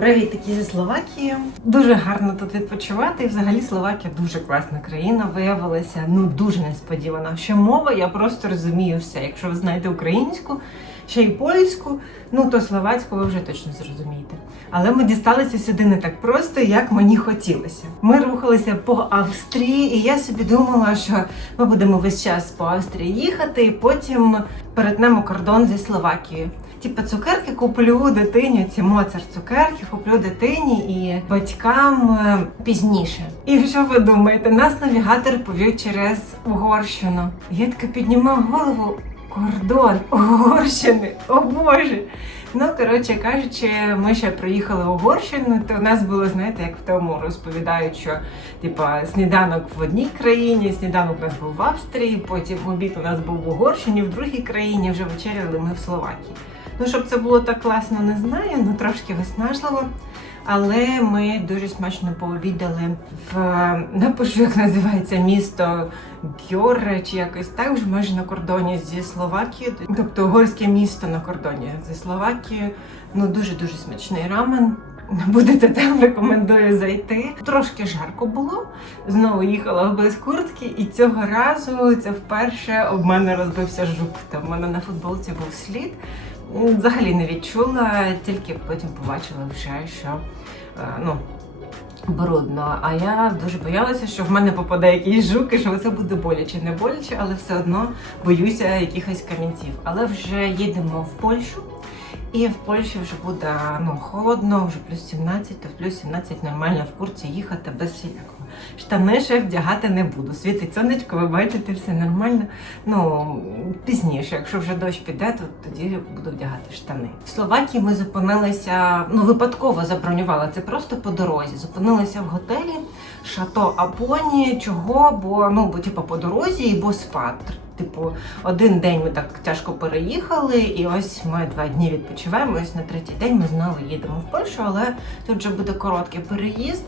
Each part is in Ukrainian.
Привіт, такі зі Словакії. Дуже гарно тут відпочивати. І взагалі Словакія дуже класна країна. Виявилася ну дуже несподівано. Що мова, я просто розумію все. Якщо ви знаєте українську, ще й польську, ну то словацьку ви вже точно зрозумієте. Але ми дісталися сюди не так просто, як мені хотілося. Ми рухалися по Австрії, і я собі думала, що ми будемо весь час по Австрії їхати, і потім перетнемо кордон зі Словакією. Типа цукерки куплю дитині, ці моцар цукерки куплю дитині і батькам е, пізніше. І що ви думаєте? Нас навігатор повів через Угорщину. Я така піднімаю голову. Кордон Угорщини, о Боже. Ну, коротше кажучи, ми ще приїхали в Угорщину, то у нас було, знаєте, як в тому розповідають, що типа сніданок в одній країні, сніданок у нас був в Австрії, потім обід у нас був в Угорщині, в другій країні вже вечеряли ми в Словакії. Ну, щоб це було так класно, не знаю, ну трошки виснажливо. Але ми дуже смачно пообідали в напишу, як називається місто Гьоре, чи якось так, вже майже на кордоні зі Словакією. Тобто угорське місто на кордоні зі Словакією. Ну дуже дуже смачний рамен. Будете там, рекомендую зайти. Трошки жарко було. Знову їхала без куртки, і цього разу це вперше об мене розбився жук. Там в мене на футболці був слід. Взагалі не відчула, тільки потім побачила вже, що е, ну, брудно. А я дуже боялася, що в мене попаде якийсь жук, і що це буде боляче, не боляче, але все одно боюся якихось камінців. Але вже їдемо в Польщу. І в Польщі вже буде ну, холодно, вже плюс 17, то в плюс 17 нормально в курці їхати без всілякого. Штани ще вдягати не буду. Світить сонечко, ви бачите, все нормально. Ну, пізніше, якщо вже дощ піде, то тоді буду вдягати штани. В Словакії ми зупинилися, ну випадково забронювали це просто по дорозі. Зупинилися в готелі Шато Апоні. Чого? Бо ну, бо типу, по дорозі і бо спад. Типу, один день ми так тяжко переїхали, і ось ми два дні відпочиваємо. Ось на третій день ми знову їдемо в Польщу, але тут вже буде короткий переїзд.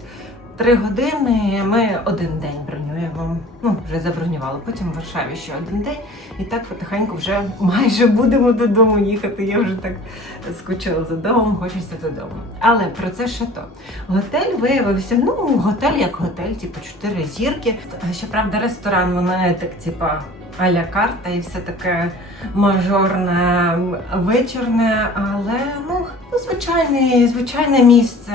Три години ми один день бронюємо. Ну, вже забронювали. Потім в Варшаві ще один день. І так потихеньку вже майже будемо додому їхати. Я вже так скучила за домом, хочеться додому. Але про це ще то. Готель виявився, ну, готель як готель, типу чотири зірки. Щоправда, ресторан, вона так, типа. Аля карта і все таке мажорне, вечірне, але ну, звичайне, звичайне місце.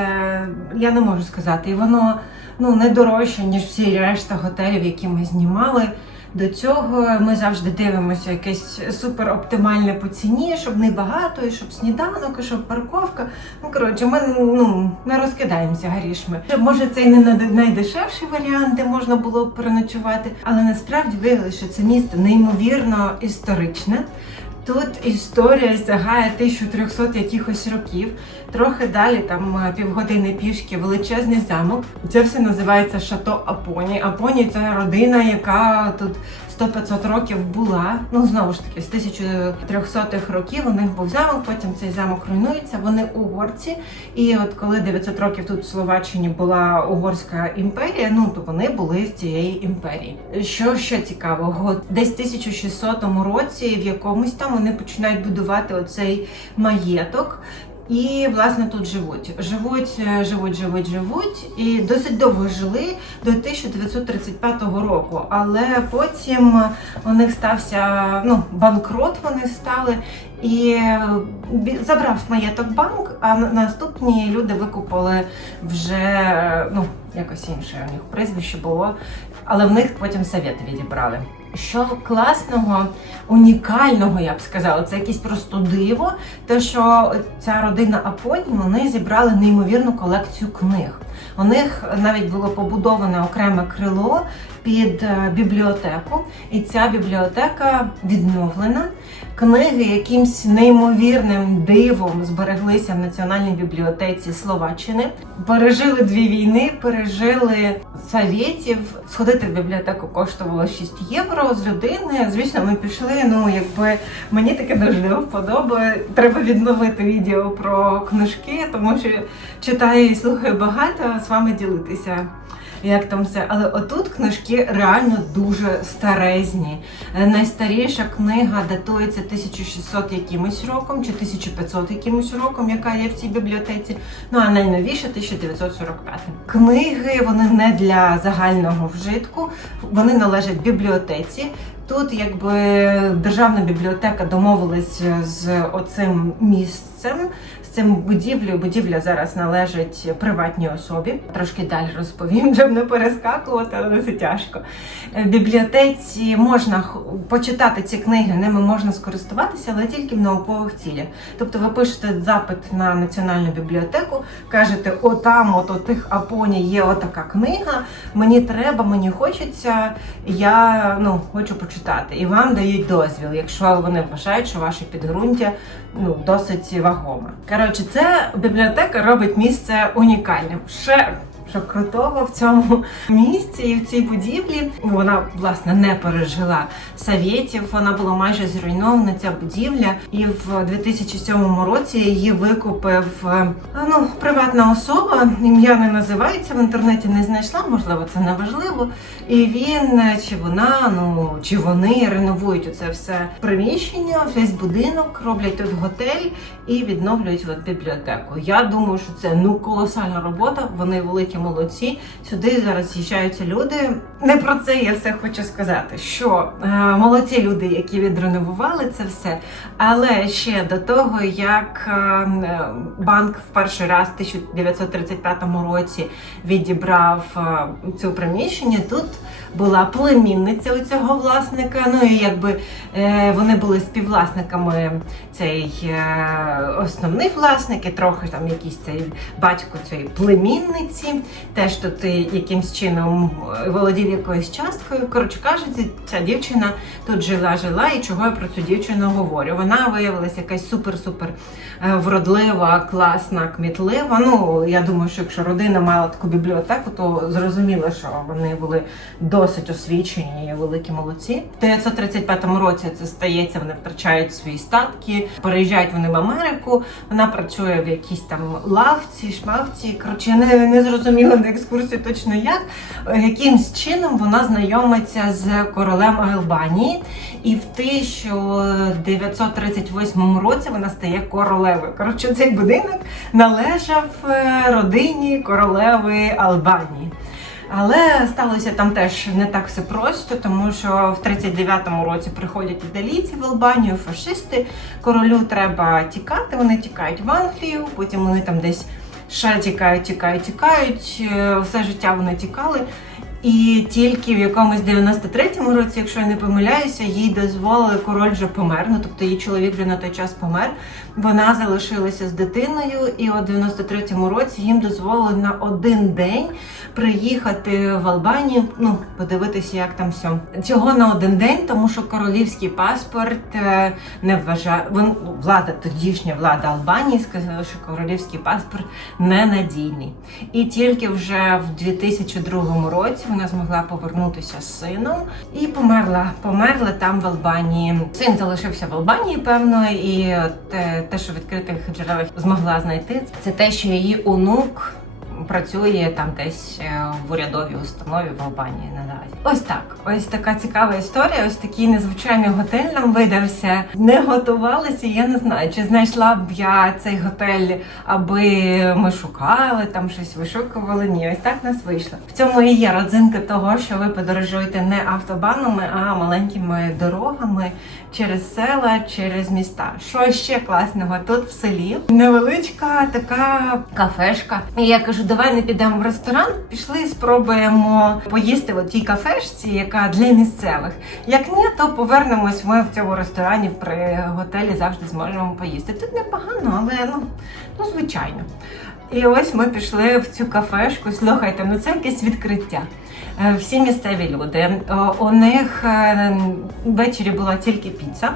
Я не можу сказати. І воно ну не дорожче, ніж всі решта готелів, які ми знімали. До цього ми завжди дивимося якесь супер оптимальне по ціні, щоб не багато, і щоб сніданок, і щоб парковка. Ну коротше, ми ну не розкидаємося грішми. Може, це і не найд- найдешевший варіант, де можна було б переночувати, але насправді виявилося, що це місто неймовірно історичне. Тут історія сягає 1300 якихось років. Трохи далі, там е, півгодини пішки, величезний замок. Це все називається Шато Апоні. Апоні це родина, яка тут 100-500 років була. Ну знову ж таки, з 1300-х років у них був замок. Потім цей замок руйнується. Вони угорці. І от коли 900 років тут в Словаччині була угорська імперія, ну то вони були з цієї імперії. Що ще цікавого, десь в 1600 році в якомусь там вони починають будувати оцей маєток. І власне тут живуть. Живуть, е, живуть, живуть, живуть. І досить довго жили до 1935 року. Але потім у них стався ну, банкрот, вони стали. І забрав маєток банк, а на- наступні люди викупили вже ну, якось інше у них прізвище було, але в них потім совєти відібрали. Що класного, унікального, я б сказала, це якесь просто диво. Те, що ця родина Апоні вони зібрали неймовірну колекцію книг. У них навіть було побудоване окреме крило під е, бібліотеку, і ця бібліотека відновлена. Книги якимсь неймовірним дивом збереглися в Національній бібліотеці Словаччини. Пережили дві війни, пережили совєтів. Сходити в бібліотеку коштувало 6 євро з людини. Звісно, ми пішли. Ну якби мені таке дуже вподобає. Треба відновити відео про книжки, тому що читаю і слухаю багато, а з вами ділитися. як там все. Але отут книжки реально дуже старезні. Е, Найстаріша книга датується 1600 якимось роком чи 1500 якимось роком, яка є в цій бібліотеці. Ну а найновіша 1945. Книги вони не для загального вжитку, вони належать бібліотеці. Тут якби державна бібліотека домовилась з оцим місцем, цим будівлею. Будівля зараз належить приватній особі. Трошки далі розповім, щоб не перескакувати, але це тяжко. Е, В бібліотеці можна почитати ці книги, ними можна скористуватися, але тільки в наукових цілях. Тобто ви пишете запит на національну бібліотеку, кажете, отам, от у тих Апоні є отака книга. Мені треба, мені хочеться, я ну хочу почитати. І вам дають дозвіл, якщо вони вважають, що ваше підґрунтя ну досить вагоме. Коротше, це бібліотека робить місце унікальним. Ще що крутого в цьому місці і в цій будівлі вона власне не пережила совєтів. Вона була майже зруйнована ця будівля, і в 2007 році її викупив е, ну приватна особа. Ім'я не називається в інтернеті. Не знайшла, можливо, це не важливо. І він е, чи вона, ну чи вони реновують оце все приміщення, весь будинок, роблять тут готель і відновлюють от бібліотеку. Я думаю, що це ну колосальна робота. Вони великі молодці. Сюди зараз з'їжджаються люди. Не про це я все хочу сказати. Що е, молодці люди, які відреновували це все. Але ще до того, як е, е, банк в перший раз в 1935 році відібрав е, це приміщення, тут була племінниця у цього власника. Ну і якби е, вони були співвласниками цей е, основний власник, і трохи там якийсь цей батько цієї племінниці, теж тут е, якимсь чином е, володів якоюсь часткою. Коротше кажучи, ця дівчина тут жила, жила, і чого я про цю дівчину говорю. Вона виявилася якась супер-супер е, вродлива, класна, кмітлива. Ну я думаю, що якщо родина мала таку бібліотеку, то зрозуміло, що вони були досить освічені і великі молодці. В 1935 році це стається, вони втрачають свої статки, переїжджають вони в Америку. Вона працює в якійсь там лавці, шмавці. Коротше, я не, не зрозуміла на екскурсії точно як. Е, Якимсь чином вона знайомиться з королем Албанії, і в 1938 році вона стає королевою. Коротше, цей будинок належав е, родині королеви Албанії. Але сталося там теж не так все просто, тому що в 39-му році приходять італійці в Албанію, фашисти. Королю треба тікати. Вони тікають в Англію, потім вони там десь ще тікають, тікають, тікають. Е, Все життя вони тікали. І тільки в якомусь 93-му році, якщо я не помиляюся, їй дозволили, король вже помер. Ну тобто її чоловік вже на той час помер. Вона залишилася з дитиною, і у 93-му році їм дозволили на один день приїхати в Албанію, ну подивитися, як там все. Чого на один день? Тому що королівський паспорт е, не вважає. Вон влада, тодішня влада Албанії сказала, що королівський паспорт ненадійний. І тільки вже в 2002 році вона змогла повернутися з сином і померла. Померла там в Албанії. Син залишився в Албанії, певно, і от, е, те, що відкритих джерелах змогла знайти, це те, що її онук працює там десь е, в урядовій установі в Албанії. Ось так. Ось така цікава історія. Ось такий незвичайний готель нам видався. Не готувалася. Я не знаю, чи знайшла б я цей готель, аби ми шукали там щось вишукували. Ні, ось так нас вийшло. В цьому і є родзинка того, що ви подорожуєте не автобанами, а маленькими дорогами через села, через міста. Що ще класного тут в селі? Невеличка така кафешка. І я кажу, давай не підемо в ресторан. Пішли, спробуємо поїсти в тій кафешці, яка для місцевих. Як ні, то повернемось. Ми в цьому ресторані при готелі завжди зможемо поїсти. Тут непогано, але ну, ну звичайно. І ось ми пішли в цю кафешку. Слухайте, ну це якесь відкриття. Е, Всі місцеві люди. У них е, ввечері була тільки піца.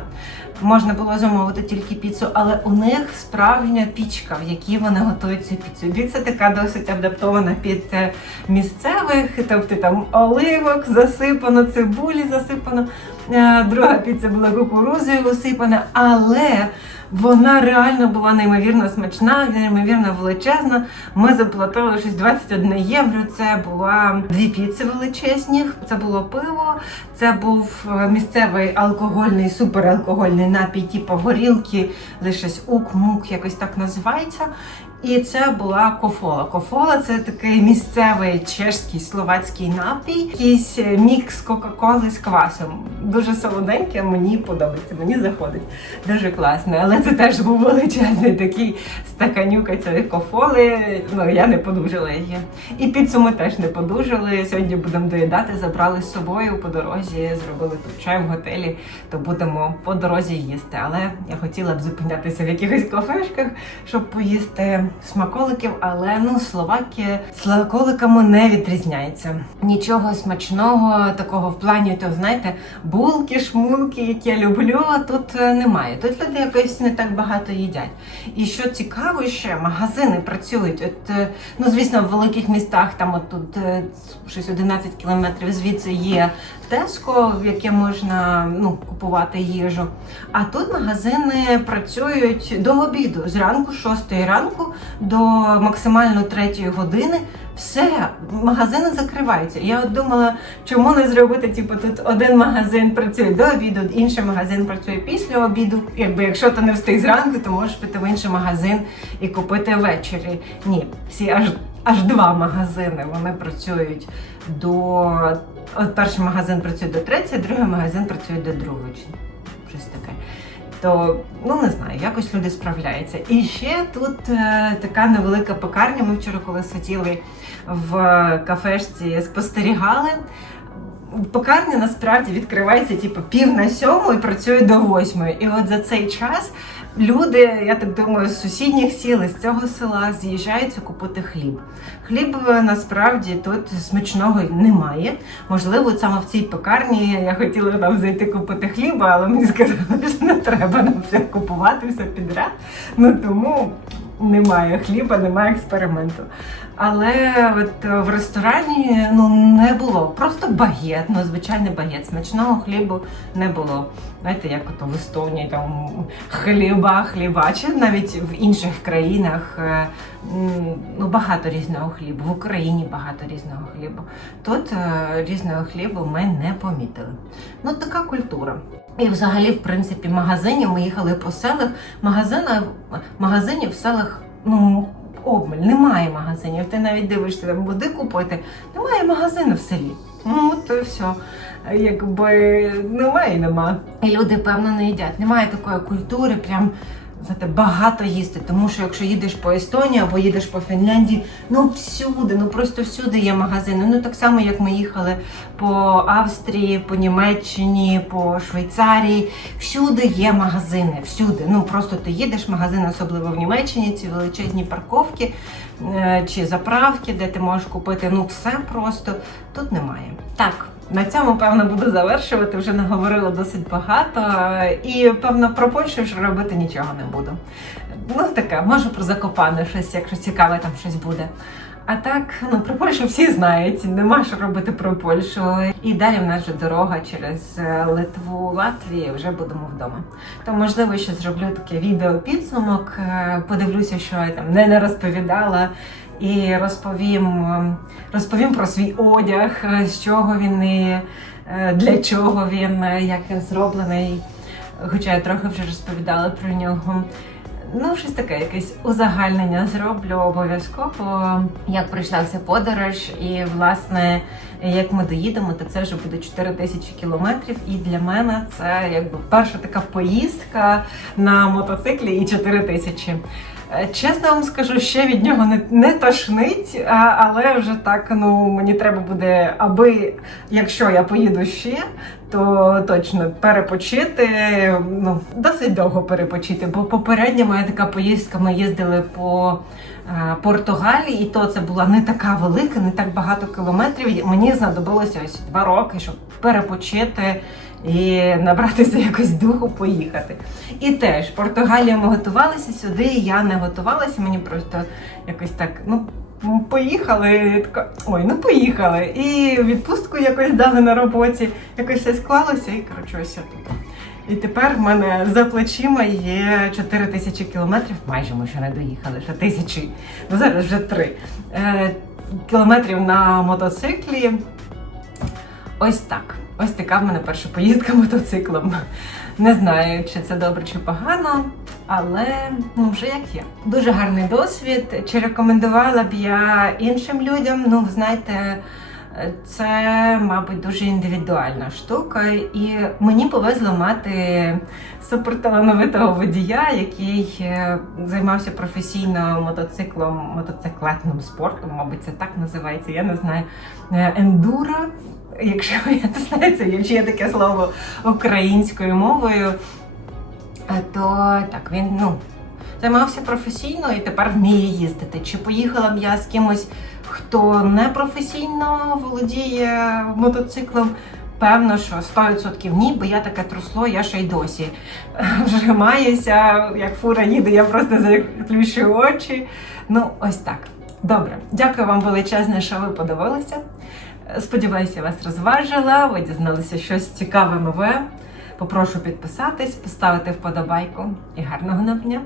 Можна було замовити тільки піцу, але у них справжня пічка, в якій вони готують цю піцу. Піца така досить адаптована під е, місцевих, тобто там оливок засипано, цибулі засипано. Е, Друга піца була кукурузою усипана, але вона реально була неймовірно смачна, неймовірно величезна. Ми заплатили щось 21 євро. Це була дві піци величезні. Це було пиво. Це був е, місцевий алкогольний, супералкогольний напій, типу горілки, лише ук-мук, якось так називається. І це була кофола. Кофола це такий місцевий чешський словацький напій, якийсь мікс Кока-Коли з квасом. Дуже солоденьке, мені подобається, мені заходить. Дуже класно. Але це теж був величезний такий стаканюка цієї кофоли. Ну я не подужала її. І піцу ми теж не подужали. Сьогодні будемо доїдати, забрали з собою по дорозі, зробили тут чай в готелі, то будемо по дорозі їсти. Але я хотіла б зупинятися в якихось кафешках, щоб поїсти смаколиків. Але ну Словакія смаколиками не відрізняється. Нічого смачного такого в плані, то знаєте, булки, шмулки, які я люблю, тут е, немає. Тут люди якось не так багато їдять. І що цікаво, ще магазини працюють. От, е, ну звісно, в великих містах там от тут е, щось 11 кілометрів звідси є Теско, в яке можна ну, купувати їжу. А тут магазини працюють до обіду, зранку, 6 ранку до максимально 3 години. Все, магазини закриваються. Я от думала, чому не зробити, типу, тут один магазин працює до обіду, інший магазин працює після обіду. Якби якщо ти не встиг зранку, то можеш піти в інший магазин і купити ввечері. Ні, всі аж аж два магазини вони працюють до. От перший магазин працює до третьої, другий магазин працює до другої. То ну не знаю, якось люди справляються. І ще тут е, така невелика пекарня. Ми вчора, коли сиділи в кафешці, спостерігали. Пекарня насправді відкривається типу пів на сьому і працює до восьмої. І от за цей час люди, я так думаю, з сусідніх сіл, з цього села з'їжджаються купити хліб. Хліб е, насправді тут смачного немає. Можливо, саме в цій пекарні я хотіла там зайти купити хліба, але мені сказали, що не треба нам все купувати, все підряд. Ну тому немає хліба, немає експерименту. Але от е, в ресторані ну не було. Просто багет, ну звичайний багет. Смачного хлібу не було. Знаєте, як ото в Естонії там хліба, хліба, чи навіть в інших країнах е, ну, багато різного хлібу. В Україні багато різного хлібу. Тут е, різного хлібу ми не помітили. Ну така культура. І взагалі, в принципі, магазинів ми їхали по селах. Магазина, магазинів в селах ну, обмаль, немає магазинів. Ти навіть дивишся там води купити, немає магазину в селі. Ну, то і все. Якби немає і нема. І люди, певно, не їдять. Немає такої культури, прям. Знаєте, багато їсти, тому що якщо їдеш по Естонії або їдеш по Фінляндії, ну всюди, ну просто всюди є магазини. Ну так само, як ми їхали по Австрії, по Німеччині, по Швейцарії. Всюди є магазини, всюди. Ну просто ти їдеш магазин, особливо в Німеччині, ці величезні парковки е, чи заправки, де ти можеш купити. Ну все просто тут немає. Так. На цьому, певно, буду завершувати. Вже наговорила досить багато. І, певно, про Польщу вже робити нічого не буду. Ну, таке, може про Закопане щось, якщо цікаве, там щось буде. А так, ну про Польщу всі знають, нема що робити про Польщу. І далі в нас вже дорога через е, Литву, Латвію, вже будемо вдома. То можливо, ще зроблю таке відео підсумок, е, подивлюся, що я там не, не розповідала. І розповім, е, розповім про свій одяг, з чого він і для чого він, як він зроблений. Хоча я трохи вже розповідала про нього. Ну, щось таке, якесь узагальнення зроблю обов'язково, як пройшла вся подорож, і власне, як ми доїдемо, то це вже буде 4 тисячі кілометрів. І для мене це якби перша така поїздка на мотоциклі і 4 тисячі. Е, Чесно вам скажу, ще від нього не, не тошнить, але вже так ну мені треба буде, аби якщо я поїду ще, то точно перепочити. Ну досить довго перепочити. Бо попередня моя така поїздка, ми їздили по Португалії, і то це була не така велика, не так багато кілометрів. Мені знадобилося ось два роки, щоб перепочити і набратися якось духу поїхати. І теж в Португалію ми готувалися сюди. Я не готувалася, мені просто якось так, ну. Поїхали, ой, ну поїхали. І відпустку якось дали на роботі, якось все склалося, і коротше, ось я тут. І тепер в мене за плечима є 4 тисячі кілометрів, майже ми ще не доїхали, ще тисячі, ну зараз вже три е, кілометрів на мотоциклі. Ось так. Ось така в мене перша поїздка мотоциклом. Не знаю, чи це добре, чи погано, але ну вже як є. Дуже гарний досвід. Чи рекомендувала б я іншим людям? Ну, знаєте, це, мабуть, дуже індивідуальна штука, і мені повезло мати суперталановитого водія, який е, займався професійно мотоциклом, мотоциклетним спортом, мабуть, це так називається. Я не знаю. Е, Ендуро. Якщо я не знаю, це є- є таке слово українською мовою, е, то так він ну займався професійно і тепер вміє їздити. Чи поїхала б я з кимось, хто не професійно володіє мотоциклом? Певно, що 100% ні, бо я таке трусло, я ще й досі вжимаюся, як фура їде, я просто заплющую очі. Ну, ось так. Добре, дякую вам величезне, що ви подивилися. Сподіваюся, я вас розважила, ви дізналися щось цікаве нове. Попрошу підписатись, поставити вподобайку і гарного нам дня!